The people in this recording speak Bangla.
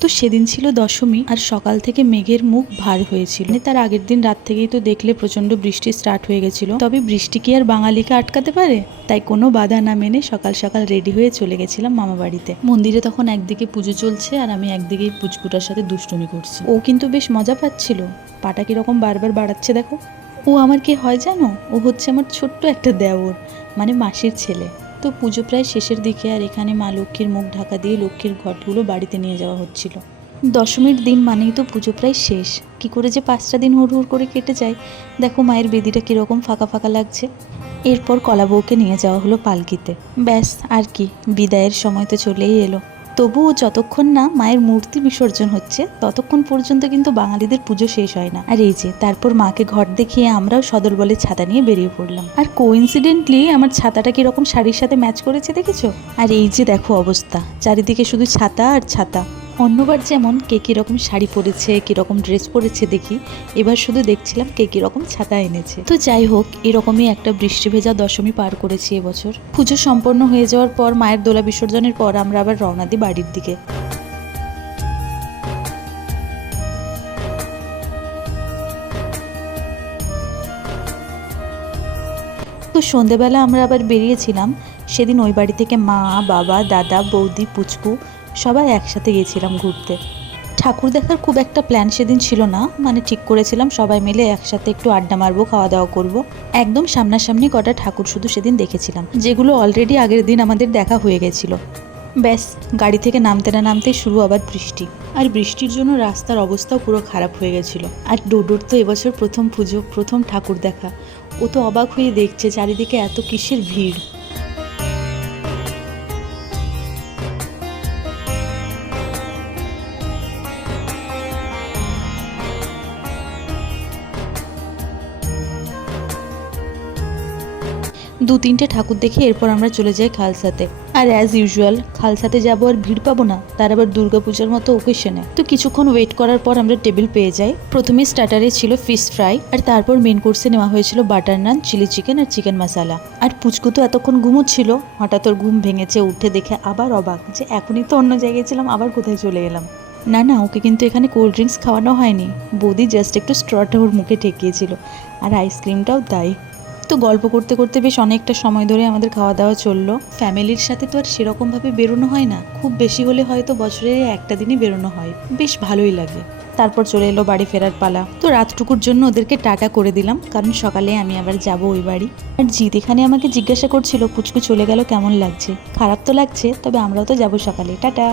তো সেদিন ছিল দশমী আর সকাল থেকে মেঘের মুখ ভার হয়েছিল। তার আগের দিন রাত থেকেই তো দেখলে প্রচন্ড বৃষ্টি স্টার্ট হয়ে গেছিল। তবে বৃষ্টি কি আর বাঙালিকে আটকাতে পারে? তাই কোনো বাধা না মেনে সকাল সকাল রেডি হয়ে চলে গেছিলাম মামা বাড়িতে। মন্দিরে তখন একদিকে পুজো চলছে আর আমি একদিকে পুচকুটার সাথে দুষ্টুমি করছি। ও কিন্তু বেশ মজা পাচ্ছিল। পাটা কিরকম বারবার বাড়াচ্ছে দেখো। ও আমার কি হয় জানো? ও হচ্ছে আমার ছোট্ট একটা দেওর, মানে মাসির ছেলে। তো পুজো প্রায় শেষের দিকে আর এখানে মা লক্ষ্মীর মুখ ঢাকা দিয়ে লক্ষ্মীর ঘটগুলো বাড়িতে নিয়ে যাওয়া হচ্ছিল। দশমীর দিন মানেই তো পুজো প্রায় শেষ। কি করে যে 5টা দিন হুড় হুড় করে কেটে যায়। দেখো মায়ের বেদিটা কীরকম ফাঁকা ফাঁকা লাগছে। এরপর কলা বউকে নিয়ে যাওয়া হলো পালকিতে। ব্যাস আর কি, বিদায়ের সময় তো চলেই এলো। তবুও যতক্ষণ না মায়ের মূর্তি বিসর্জন হচ্ছে ততক্ষণ পর্যন্ত কিন্তু বাঙালিদের পুজো শেষ হয় না। আর এই যে তারপর মাকে ঘর দেখিয়ে আমরাও সদলবলে ছাতা নিয়ে বেরিয়ে পড়লাম। আর কোইন্সিডেন্টলি আমার ছাতাটা কিরকম শাড়ির সাথে ম্যাচ করেছে দেখেছো? আর এই যে দেখো অবস্থা, চারিদিকে শুধু ছাতা আর ছাতা। অন্যবার যেমন কে কীরকম শাড়ি পরেছে, কীরকম ড্রেস পরেছে দেখি, এবার শুধু দেখছিলাম কে কীরকম ছাতা এনেছে। তো যাই হোক, এরকমই একটা বৃষ্টি ভেজা দশমী পার করেছি এবছর। পুজো সম্পন্ন হয়ে যাওয়ার পর মায়ের দোলা বিসর্জনের পর আমরা আবার রওনা দিই বাড়ির দিকে। তো সন্ধেবেলা আমরা আবার বেরিয়েছিলাম। সেদিন ওই বাড়ি থেকে মা, বাবা, দাদা, বৌদি, পুচকু সবাই একসাথে গেছিলাম ঘুরতে। ঠাকুর দেখার খুব একটা প্ল্যান সেদিন ছিল না, মানে ঠিক করেছিলাম সবাই মিলে একসাথে একটু আড্ডা মারবো, খাওয়া দাওয়া করব। একদম সামনাসামনি কটা ঠাকুর শুধু সেদিন দেখেছিলাম, যেগুলো অলরেডি আগের দিন আমাদের দেখা হয়ে গেছিল। ব্যাস গাড়ি থেকে নামতে না নামতেই শুরু আবার বৃষ্টি। আর বৃষ্টির জন্য রাস্তার অবস্থাও পুরো খারাপ হয়ে গেছিলো। আর ডোডোর তো এবছর প্রথম পুজো, প্রথম ঠাকুর দেখা। ও তো অবাক হয়ে দেখছে চারিদিকে এত কিসের ভিড়। দু তিনটে ঠাকুর দেখে এরপর আমরা চলে যাই খালসাতে। আর অ্যাজ ইউজুয়াল খালসাতে যাবো আর ভিড় পাবো না, তার আবার দুর্গাপূজার মতো ওকেশনে। তো কিছুক্ষণ ওয়েট করার পর আমরা টেবিল পেয়ে যাই। প্রথমে স্টার্টারে ছিল ফিশ ফ্রাই, আর তারপর মেন কোর্সে নেওয়া হয়েছিল বাটার নান, চিলি চিকেন আর চিকেন মশালা। আর পুচকু তো এতক্ষণ ঘুমোচ্ছিল, হঠাৎ ওর ঘুম ভেঙেছে। উঠে দেখে আবার অবাক যে এখনই তো অন্য জায়গায় ছিলাম, আবার কোথায় চলে এলাম। না না, ওকে কিন্তু এখানে কোল্ড ড্রিঙ্কস খাওয়ানো হয়নি। বৌদি জাস্ট একটু স্ট্রটা ওর মুখে ঠেকিয়েছিল, আর আইসক্রিমটাও তাই। তো গল্প করতে করতে বেশ অনেকটা সময় ধরে আমাদের খাওয়া দাওয়া চললো। ফ্যামিলির সাথে তো আর সেরকমভাবে বেরোনো হয় না, খুব বেশি হলে হয়তো বছরে একটা দিনই বেরোনো হয়, বেশ ভালোই লাগে। তারপর চলে এলো বাড়ি ফেরার পালা। তো রাতটুকুর জন্য ওদেরকে টাটা করে দিলাম, কারণ সকালে আমি আবার যাব ওই বাড়ি। আর জিৎ এখানে আমাকে জিজ্ঞাসা করছিল পুচকু চলে গেল কেমন লাগছে। খারাপ তো লাগছে, তবে আমরাও তো যাবো সকালে। টাটা।